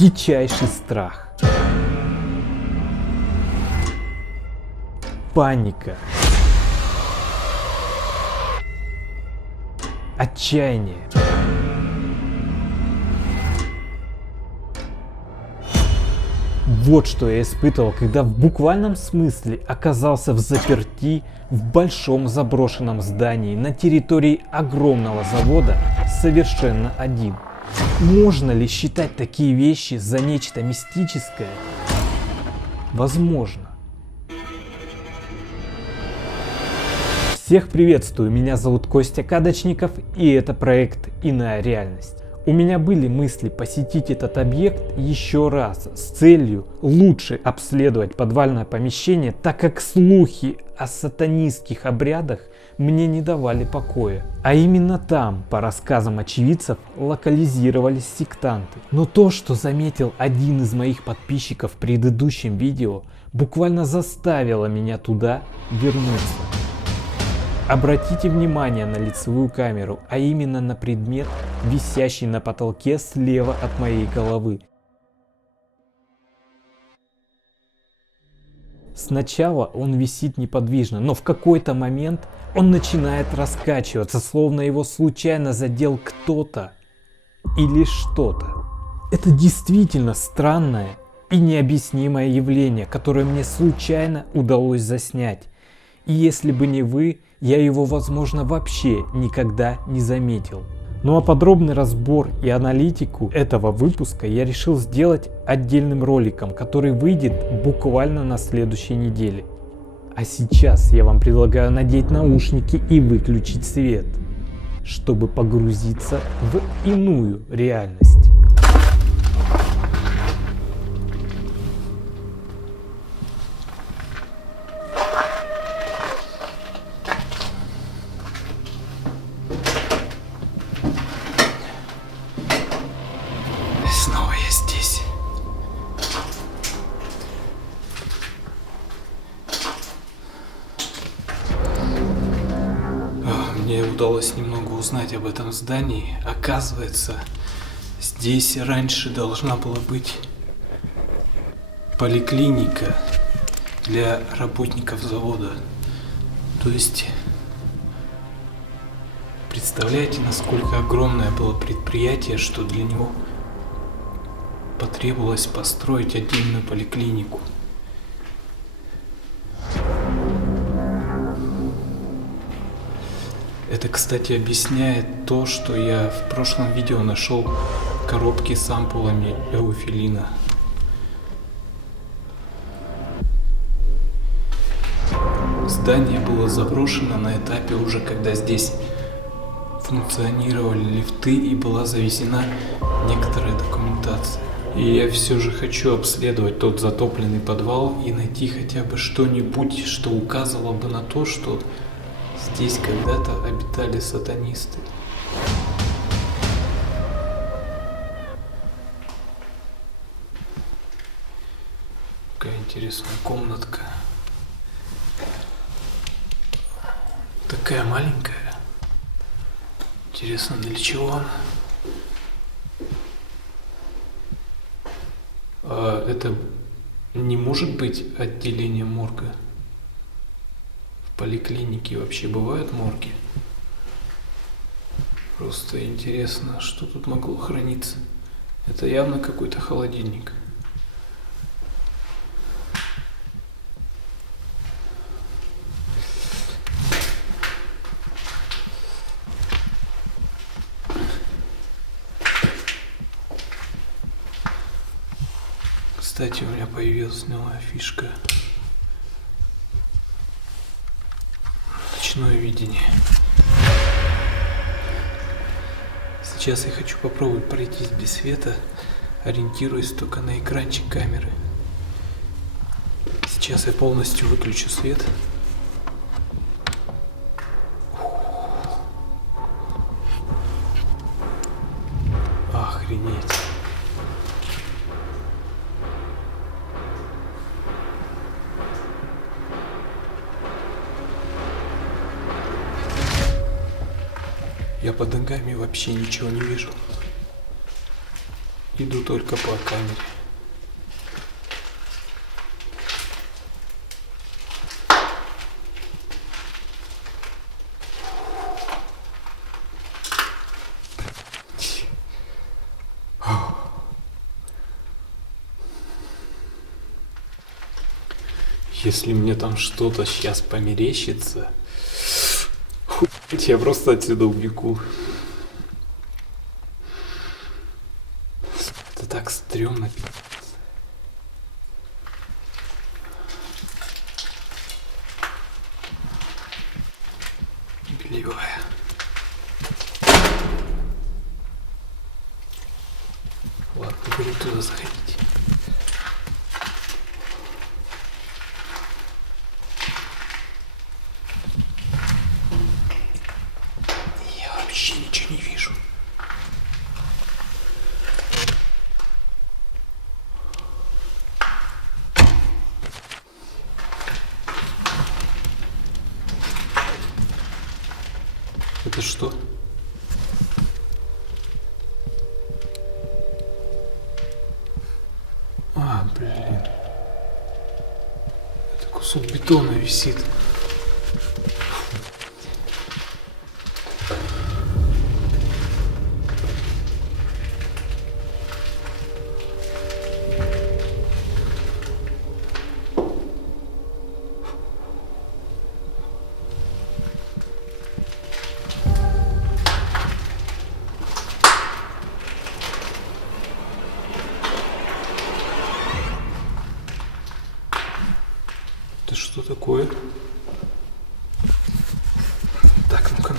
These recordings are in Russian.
Дичайший страх. Паника. Отчаяние. Вот что я испытывал, когда в буквальном смысле оказался взаперти в большом заброшенном здании на территории огромного завода совершенно один. Можно ли считать такие вещи за нечто мистическое? Возможно. Всех приветствую, меня зовут Костя Кадочников, и это проект «Иная реальность». У меня были мысли посетить этот объект еще раз с целью лучше обследовать подвальное помещение, так как слухи о сатанистских обрядах мне не давали покоя. А именно там, по рассказам очевидцев, локализировались сектанты. Но то, что заметил один из моих подписчиков в предыдущем видео, буквально заставило меня туда вернуться. Обратите внимание на лицевую камеру, а именно на предмет, висящий на потолке слева от моей головы. Сначала он висит неподвижно, но в какой-то момент он начинает раскачиваться, словно его случайно задел кто-то или что-то. Это действительно странное и необъяснимое явление, которое мне случайно удалось заснять. И если бы не вы, я его, возможно, вообще никогда не заметил. Ну а подробный разбор и аналитику этого выпуска я решил сделать отдельным роликом, который выйдет буквально на следующей неделе. А сейчас я вам предлагаю надеть наушники и выключить свет, чтобы погрузиться в иную реальность. Снова я здесь. Мне удалось немного узнать об этом здании. Оказывается, здесь раньше должна была быть поликлиника для работников завода. То есть, представляете, насколько огромное было предприятие, что для него потребовалось построить отдельную поликлинику. Это, кстати, объясняет то, что я в прошлом видео нашел коробки с ампулами эуфилина. Здание было заброшено на этапе уже, когда здесь функционировали лифты и была завезена некоторая документация. И я все же хочу обследовать тот затопленный подвал и найти хотя бы что-нибудь, что указывало бы на то, что здесь когда-то обитали сатанисты. Какая интересная комнатка. Такая маленькая. Интересно, для чего она? Это не может быть отделение морга? В поликлинике вообще бывают морги? Просто интересно, что тут могло храниться. Это явно какой-то холодильник. Кстати, у меня появилась новая фишка. Ночное видение. Сейчас я хочу попробовать пройтись без света, ориентируясь только на экранчик камеры. Сейчас я полностью выключу свет. Охренеть. Я под ногами вообще ничего не вижу. Иду только по камере. Если мне там что-то сейчас померещится, я просто отсюда убегу. Это так стрёмно. Белевая. Ладно, буду туда заходить. Я вообще ничего не вижу. Это что? А, блин. Это кусок бетона висит. Это что такое? Так, ну-ка.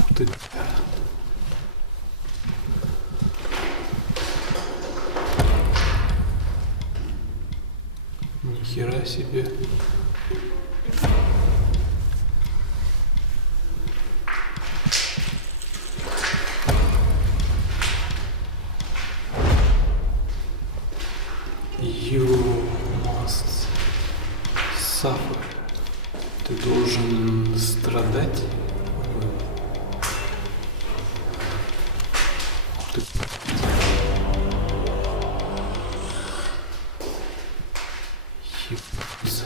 Ух ты. Нихера себе. You must suffer. Ты должен страдать. Ух ты. Ебаться.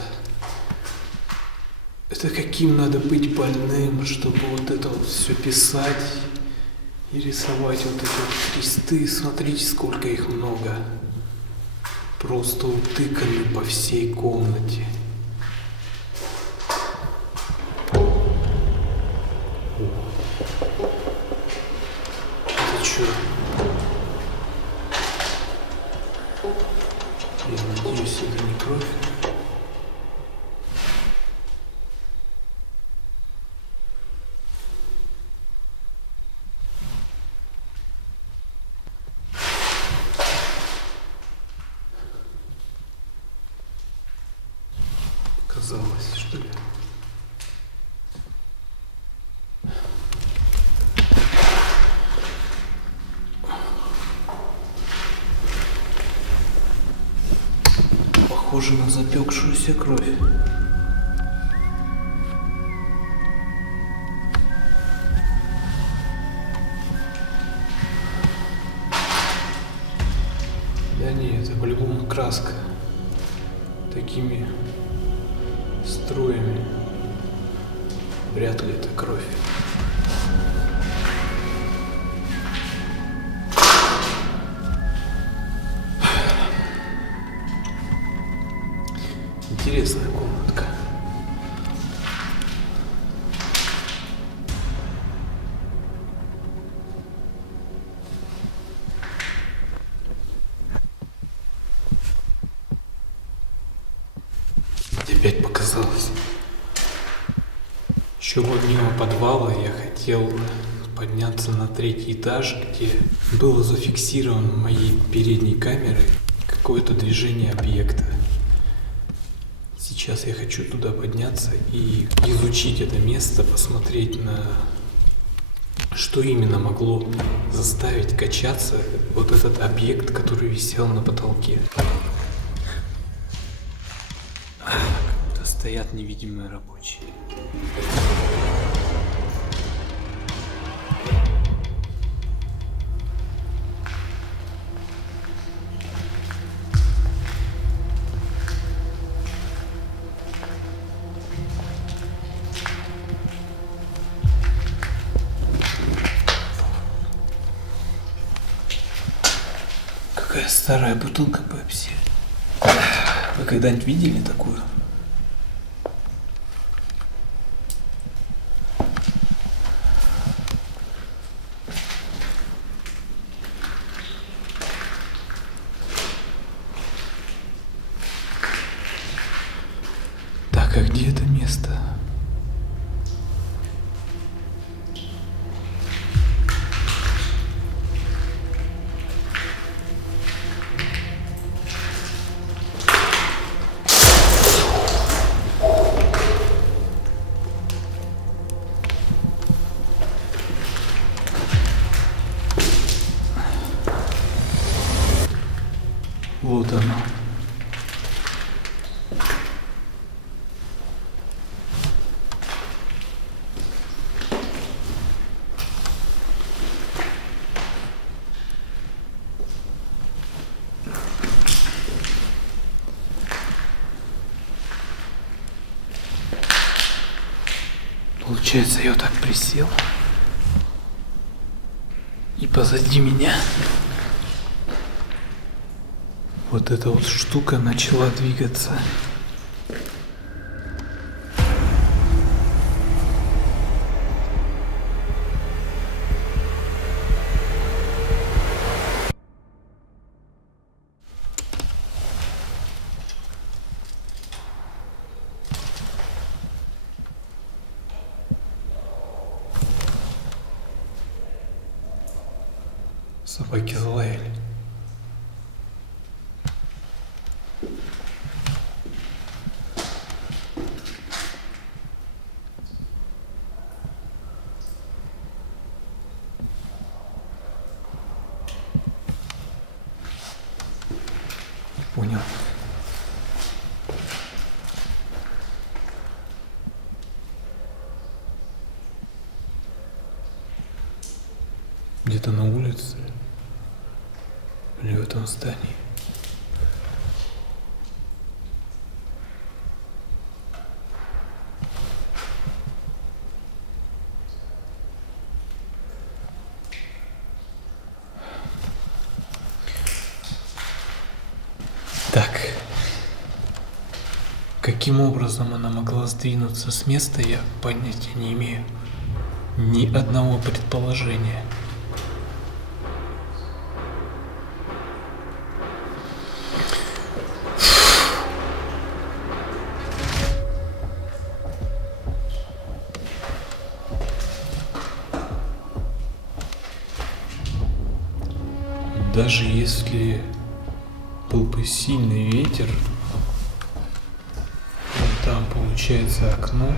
Это каким надо быть больным, чтобы вот это вот все писать и рисовать вот эти вот кресты. Смотрите, сколько их много. Просто утыканы по всей комнате. Это что? Я надеюсь, это не кровь. Казалось, что ли? Похоже на запекшуюся кровь. Да нет, это по-любому краска. Такими струями. Вряд ли это кровь. Интересная комнатка. Опять показалось. Еще помимо подвала я хотел подняться на 3-й этаж, где было зафиксировано моей передней камерой какое-то движение объекта. Сейчас я хочу туда подняться и изучить это место, посмотреть на что именно могло заставить качаться вот этот объект, который висел на потолке. Тут стоят невидимые рабочие. Такая старая бутылка пепси. Вы когда-нибудь видели такую? Так, а где это место? Вот оно. Получается, я вот так присел, и позади меня вот эта вот штука начала двигаться. Собаки залаяли. Понял. Где-то на улице или в этом здании. Так, каким образом она могла сдвинуться с места, я понятия не имею. Ни одного предположения. Даже если был бы сильный ветер, там получается окно,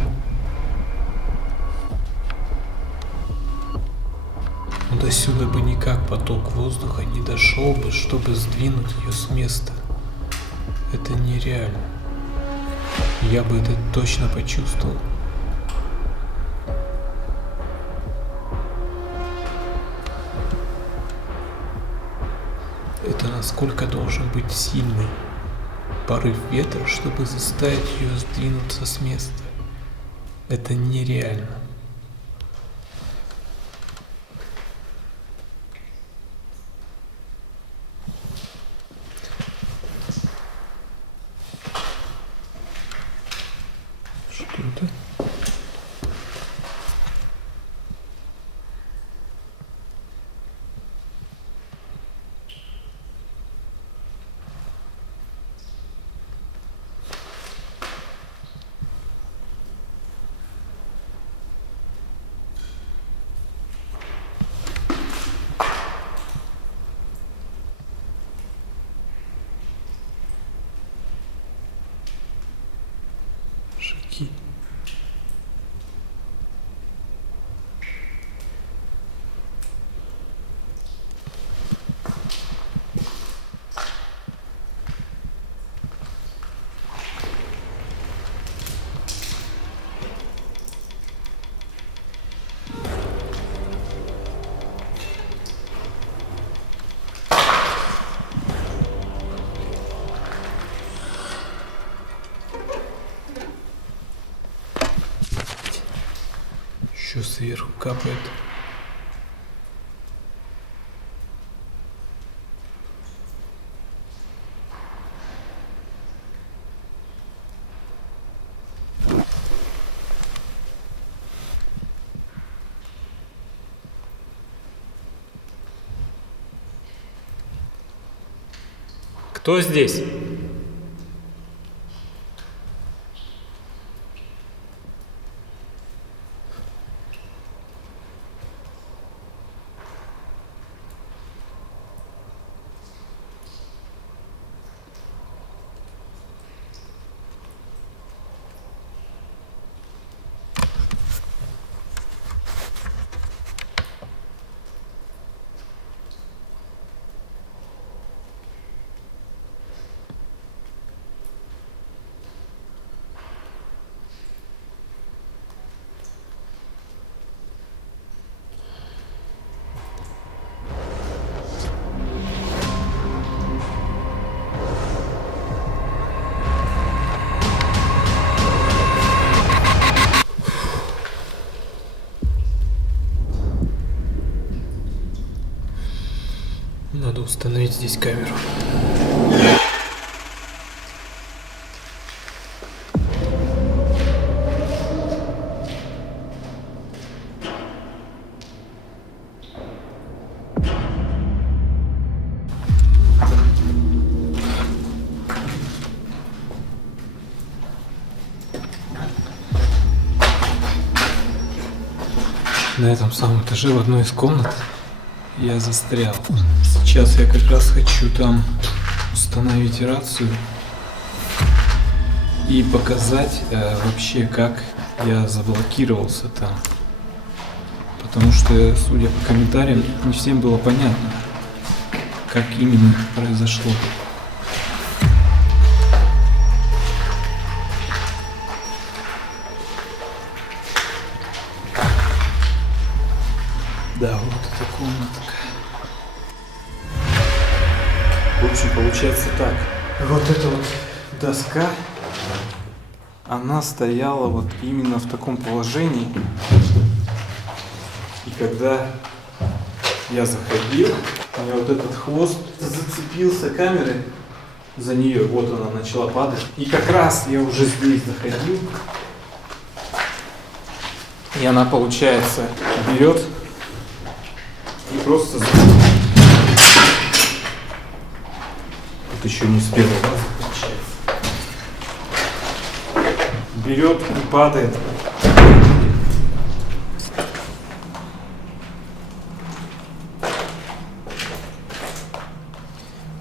но до сюда бы никак поток воздуха не дошел бы, чтобы сдвинуть ее с места. Это нереально. Я бы это точно почувствовал. Это насколько должен быть сильный порыв ветра, чтобы заставить ее сдвинуться с места. Это нереально. Что это? Шаги. Еще сверху капает. Кто здесь? Надо установить здесь камеру. На этом самом этаже в одной из комнат я застрял. Сейчас я как раз хочу там установить рацию и показать вообще, как я заблокировался там. Потому что, судя по комментариям, не всем было понятно, как именно это произошло. Да, вот эта комнатка. В общем, получается так. Вот эта вот доска, она стояла вот именно в таком положении. И когда я заходил, у меня вот этот хвост зацепился камерой за нее. Вот она начала падать. И как раз я уже здесь заходил. И она, получается, берет и просто вот еще не с первого раза получается. Берет и падает.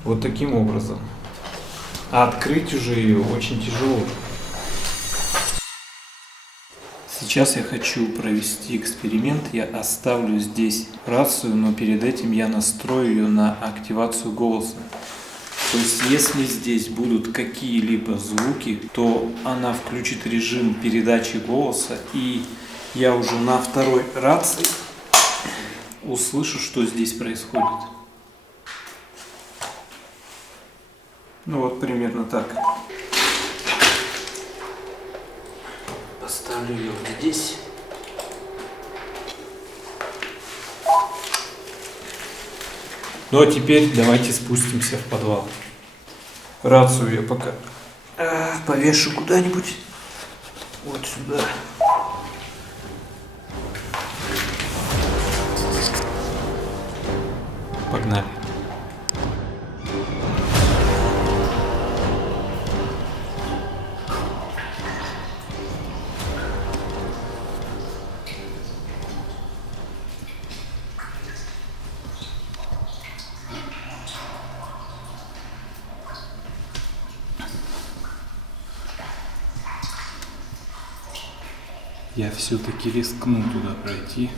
Вот таким образом. А открыть уже ее очень тяжело. Сейчас я хочу провести эксперимент. Я оставлю здесь рацию, но перед этим я настрою ее на активацию голоса. То есть, если здесь будут какие-либо звуки, то она включит режим передачи голоса, и я уже на второй рации услышу, что здесь происходит. Ну вот примерно так. Поставлю ее вот здесь. Ну а теперь давайте спустимся в подвал. Рацию я пока повешу куда-нибудь. Вот сюда. Погнали. Я все-таки рискну туда пройти.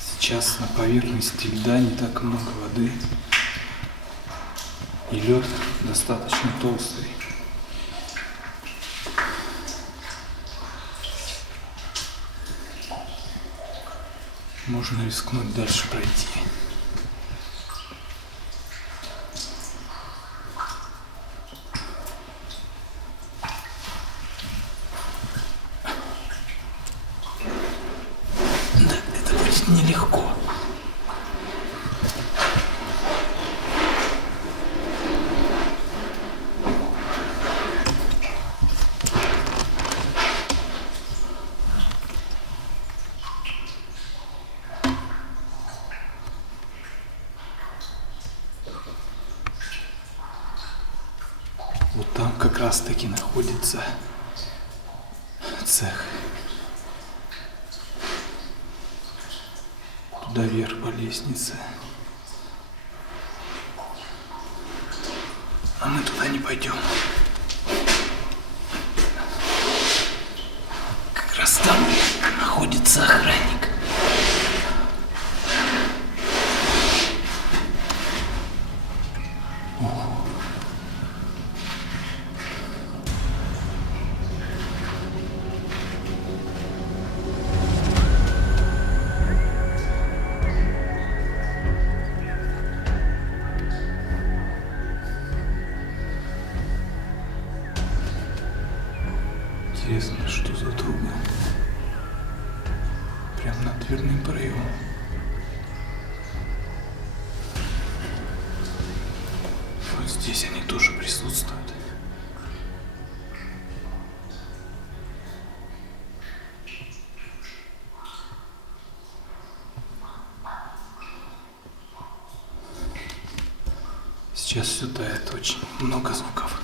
Сейчас на поверхности льда не так много воды. И лед достаточно толстый. Можно рискнуть дальше пройти. Нелегко. Вот там как раз таки находится цех. Туда вверх по лестнице. А мы туда не пойдем. Как раз там находится охранник. Интересно, что за труба? Прям над дверным проемом. Вот здесь они тоже присутствуют. Сейчас все тает, очень много звуков.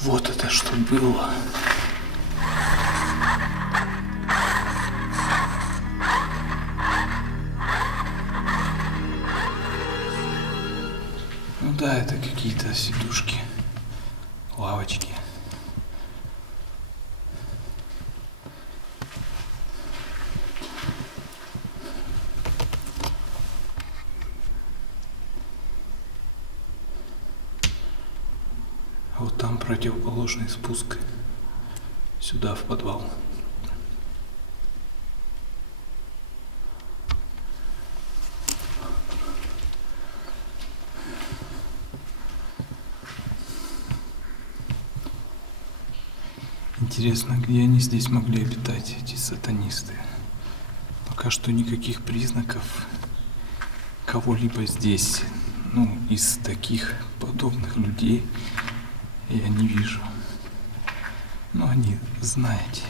Вот это что было. Ну да, это какие-то сидушки, лавочки. А вот там противоположный спуск сюда, в подвал. Интересно, где они здесь могли обитать, эти сатанисты? Пока что никаких признаков кого-либо здесь, ну, из таких подобных людей я не вижу. Но они, знаете,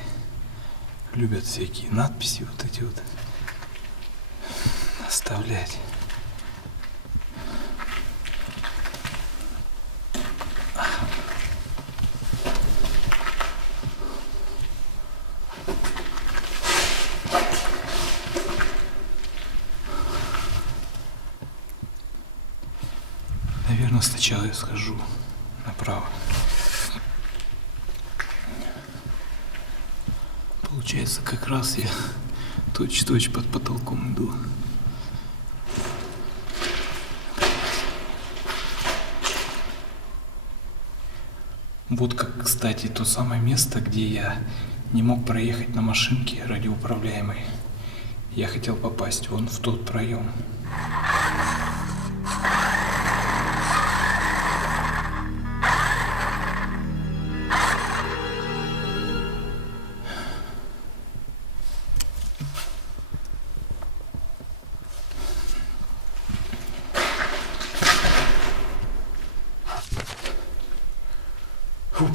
любят всякие надписи вот эти вот оставлять. Наверное, сначала я схожу направо. Получается, как раз я точь-в-точь под потолком иду. Вот как, кстати, то самое место, где я не мог проехать на машинке радиоуправляемой. Я хотел попасть вон в тот проем. Фу.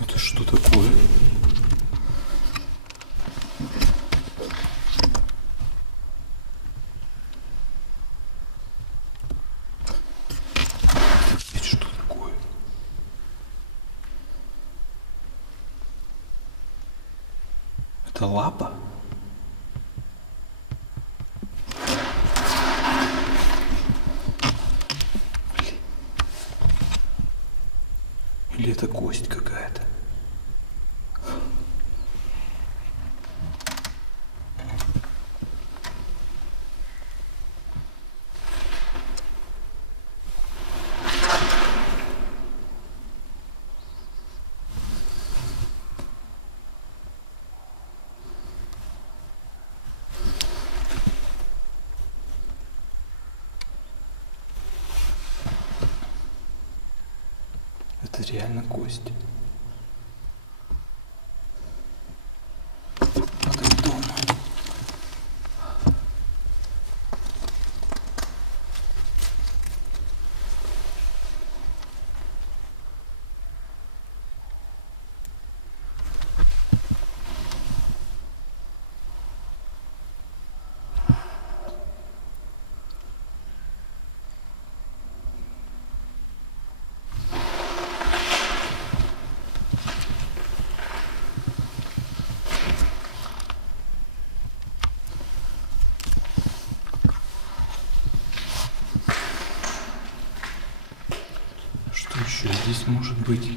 Это что такое? Это лапа? Или это кость какая-то? реально кость. Подойдем. Что еще здесь может быть?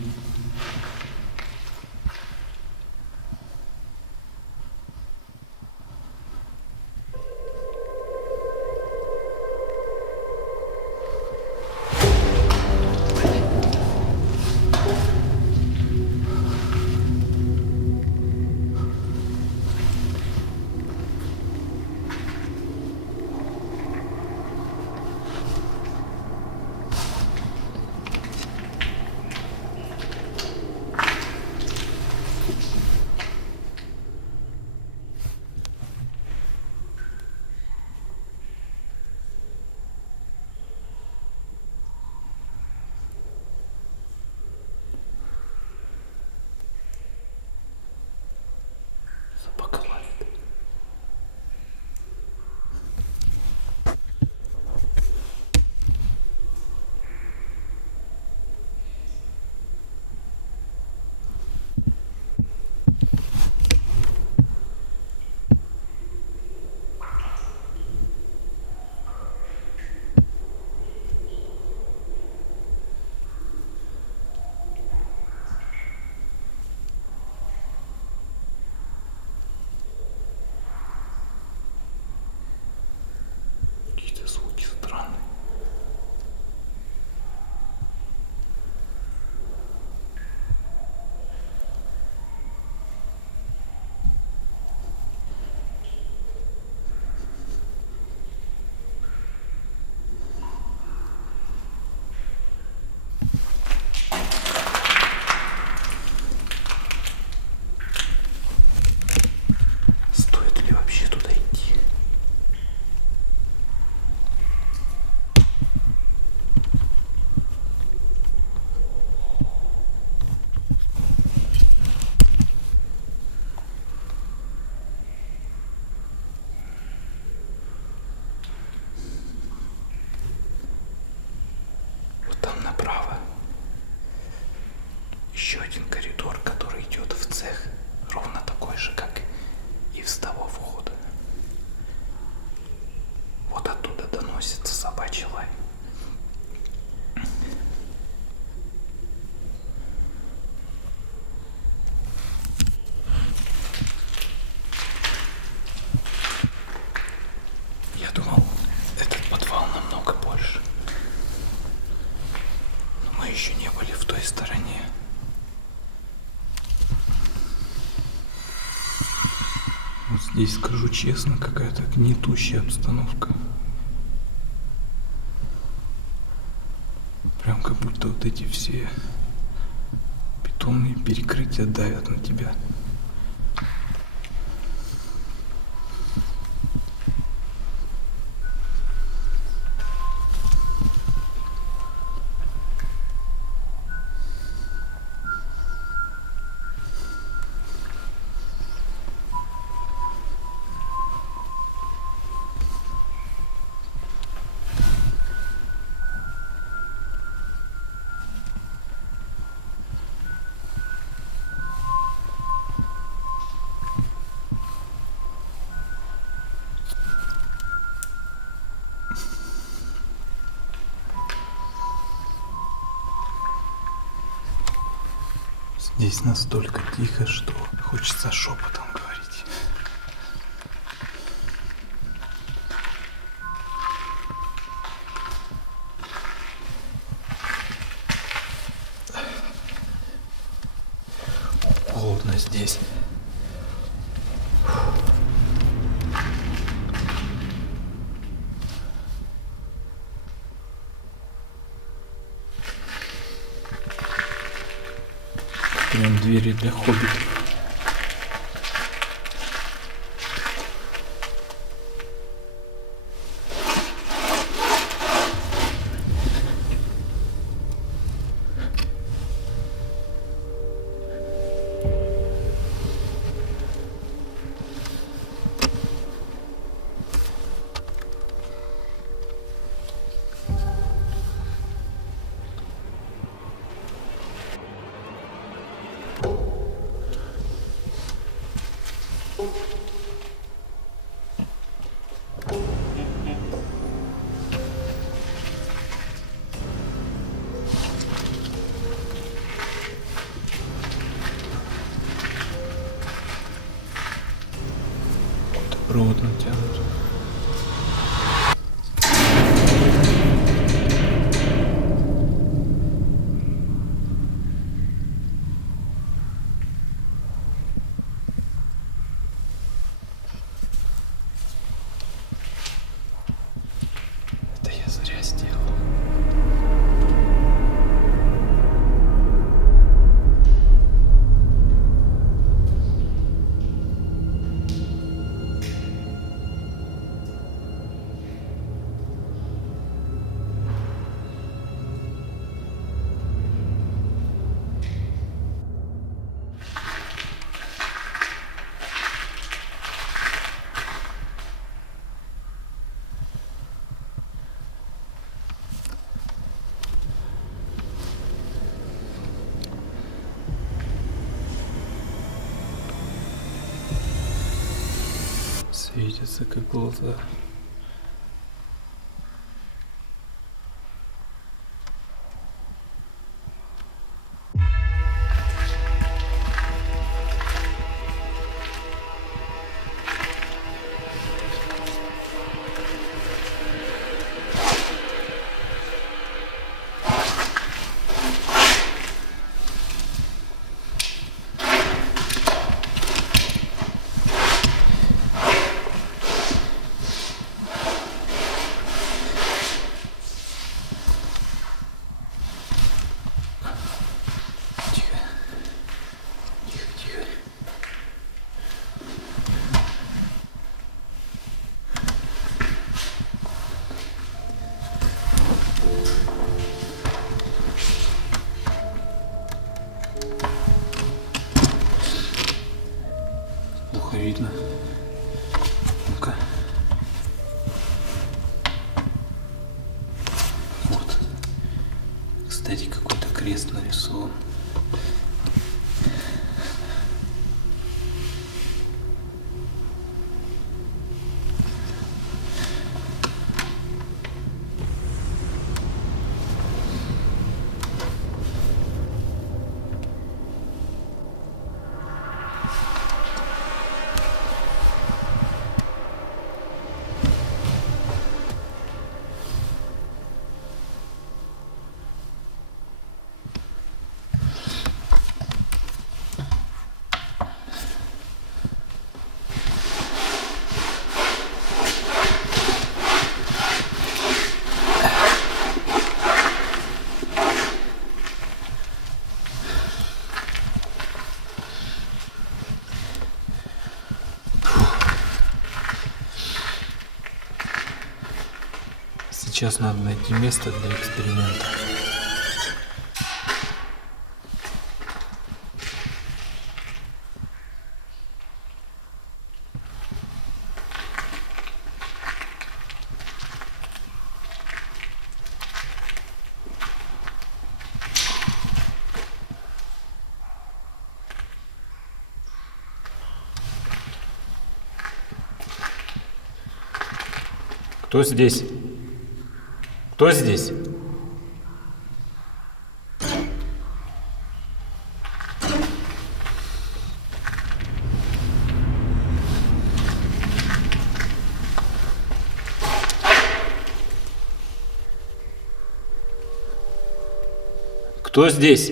Собака лает. Какие-то звуки странные. Стоит ли вообще туда идти? Вот там направо еще один коридор, который идет в цех, ровно такой же, как и с того входа. Вот оттуда доносится собачий лай. Я думал, этот подвал намного больше. Но мы еще не были в той стороне. Вот здесь, скажу честно, какая-то гнетущая обстановка. Прям как будто вот эти все бетонные перекрытия давят на тебя. Здесь настолько тихо, что хочется шепотом говорить. Холодно здесь. двери для хоббитов. Провод натянут. Это я зря сделал. Светятся как глаза. Плохо видно. Ну-ка. Вот. Кстати, какой-то крест нарисован. Сейчас надо найти место для эксперимента. Кто здесь? Кто здесь? Кто здесь?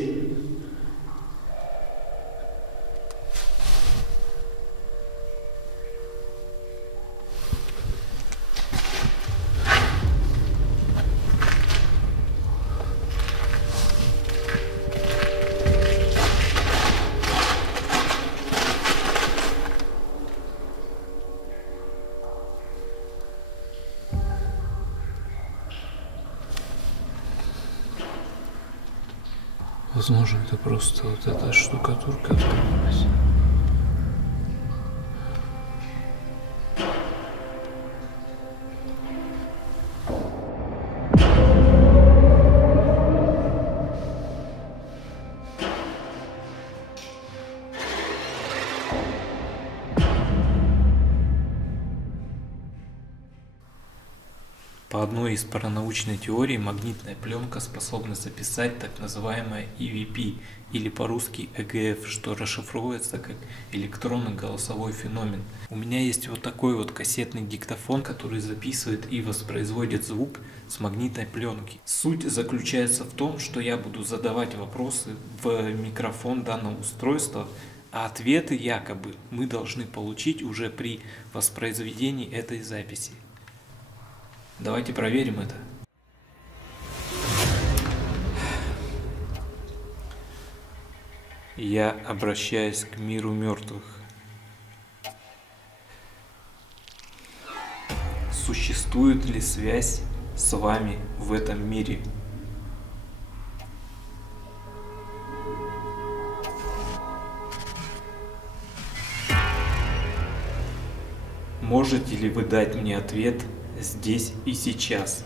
Возможно, это просто вот эта штукатурка оторвалась. По одной из паранаучной теорий, магнитная пленка способна записать так называемое EVP, или по-русски EGF, что расшифровывается как электронный голосовой феномен. У меня есть вот такой вот кассетный диктофон, который записывает и воспроизводит звук с магнитной пленки. Суть заключается в том, что я буду задавать вопросы в микрофон данного устройства, а ответы якобы мы должны получить уже при воспроизведении этой записи. Давайте проверим это. Я обращаюсь к миру мертвых. Существует ли связь с вами в этом мире? Можете ли вы дать мне ответ здесь и сейчас?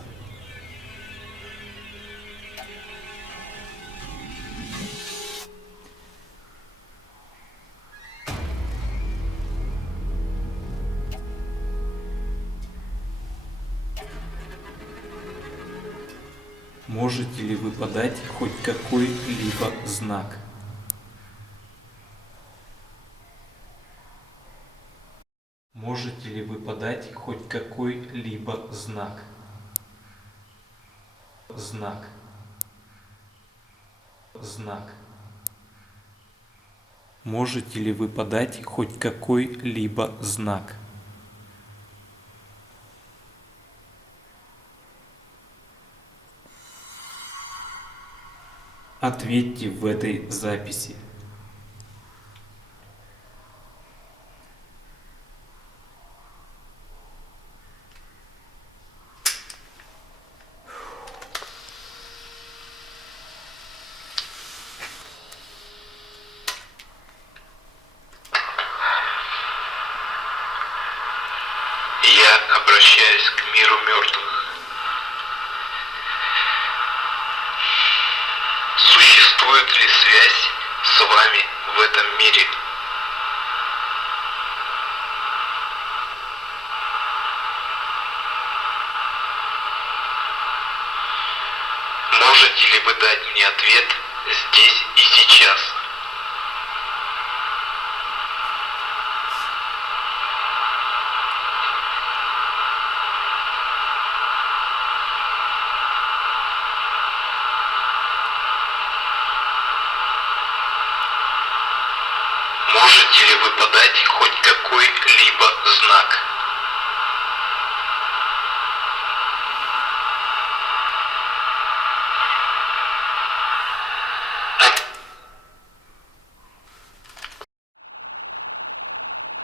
Можете ли вы подать хоть какой-либо знак? Можете ли вы подать хоть какой-либо знак? Знак. Знак. Можете ли вы подать хоть какой-либо знак? Ответьте в этой записи. Я обращаюсь к миру мертвых. Существует ли связь с вами в этом мире? Можете ли вы дать мне ответ здесь и сейчас? Можете ли вы подать хоть какой-либо знак?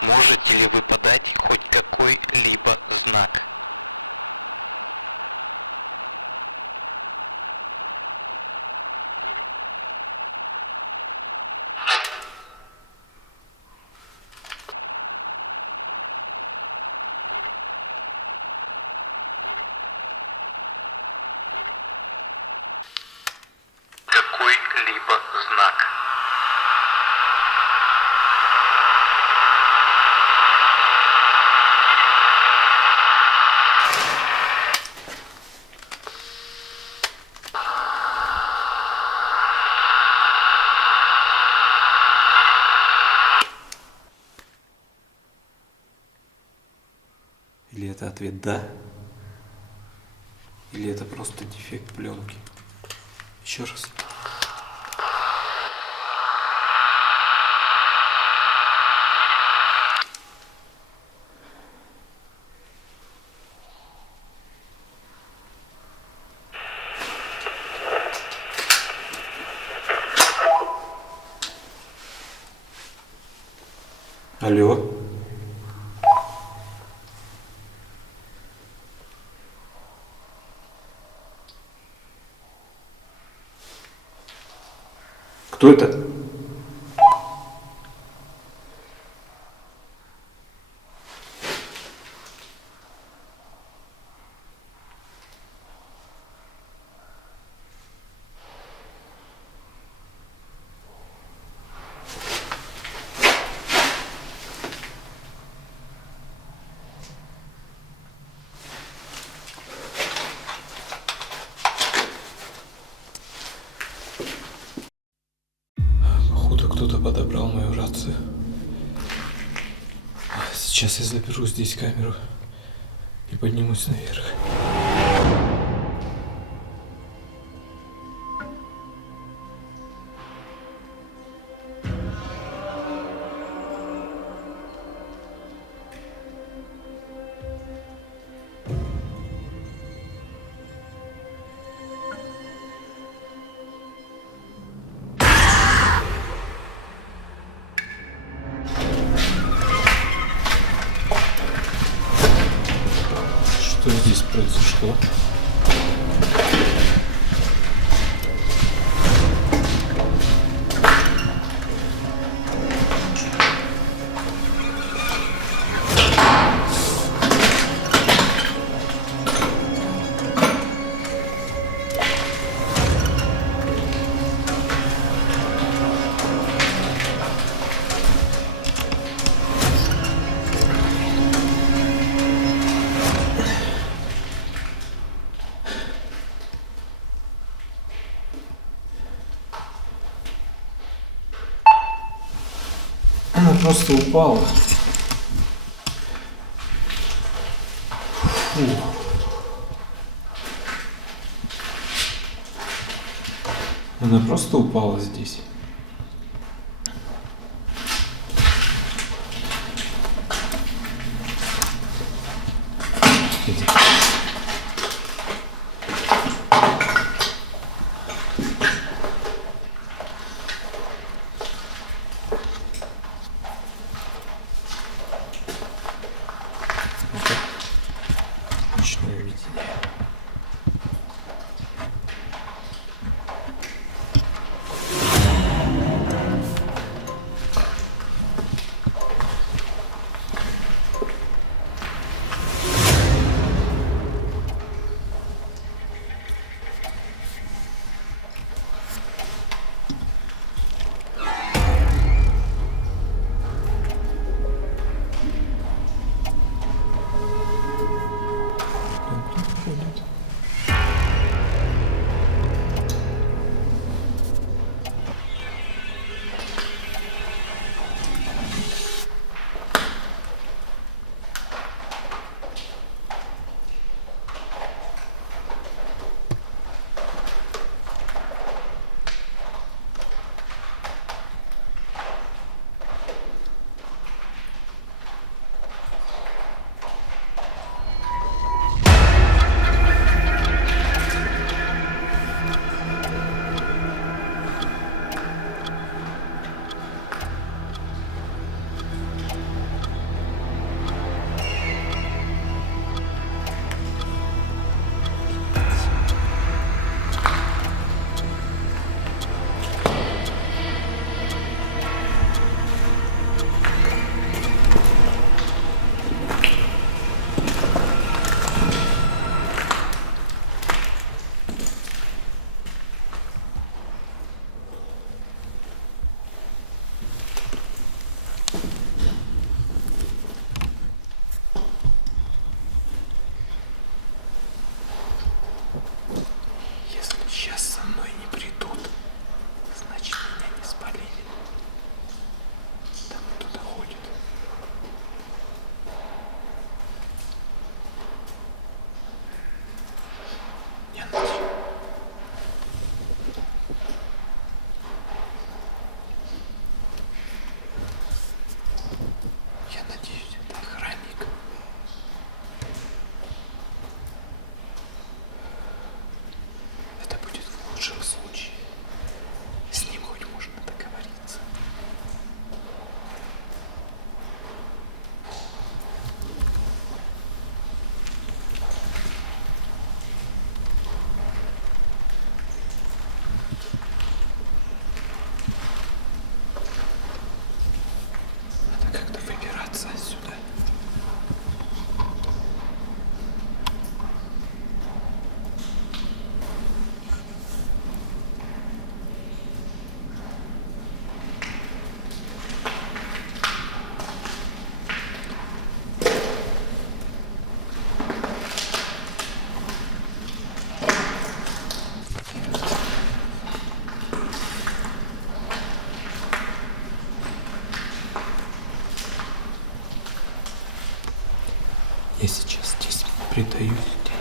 Можете ли вы подать хоть какой-либо знак? Какой-либо знак. Или это ответ «да», или это просто дефект пленки. Еще раз. Алло. Кто это? Походу кто-то подобрал мою рацию. Сейчас я заберу здесь камеру и поднимусь наверх. Что здесь произошло? Она просто упала. Фу. Она просто упала здесь. Иди. Ночное видение. Я сейчас здесь притаюсь где-нибудь.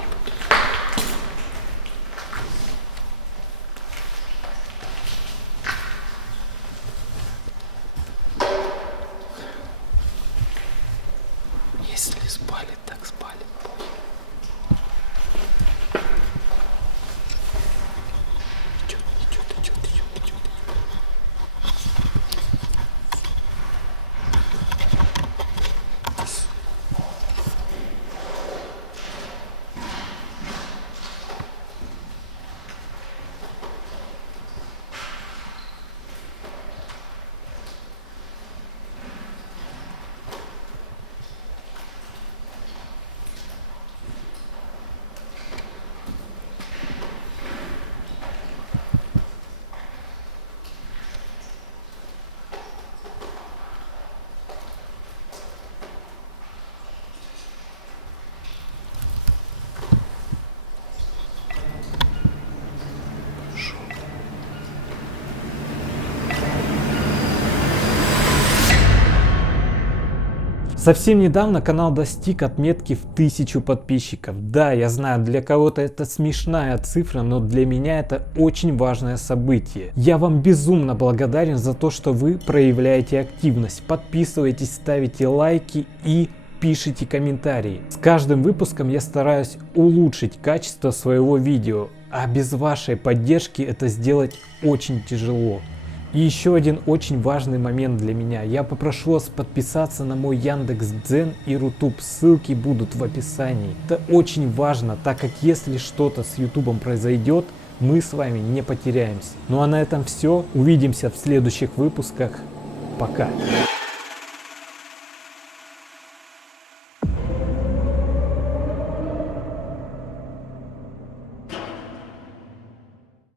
Если спали, так спали. Идет. Совсем недавно канал достиг отметки в 1000 подписчиков. Да, я знаю, для кого-то это смешная цифра, но для меня это очень важное событие. Я вам безумно благодарен за то, что вы проявляете активность, подписываетесь, ставите лайки и пишите комментарии. С каждым выпуском я стараюсь улучшить качество своего видео, а без вашей поддержки это сделать очень тяжело. И еще один очень важный момент для меня. Я попрошу вас подписаться на мой Яндекс.Дзен и Рутуб. Ссылки будут в описании. Это очень важно, так как если что-то с Ютубом произойдет, мы с вами не потеряемся. Ну а на этом все. Увидимся в следующих выпусках. Пока.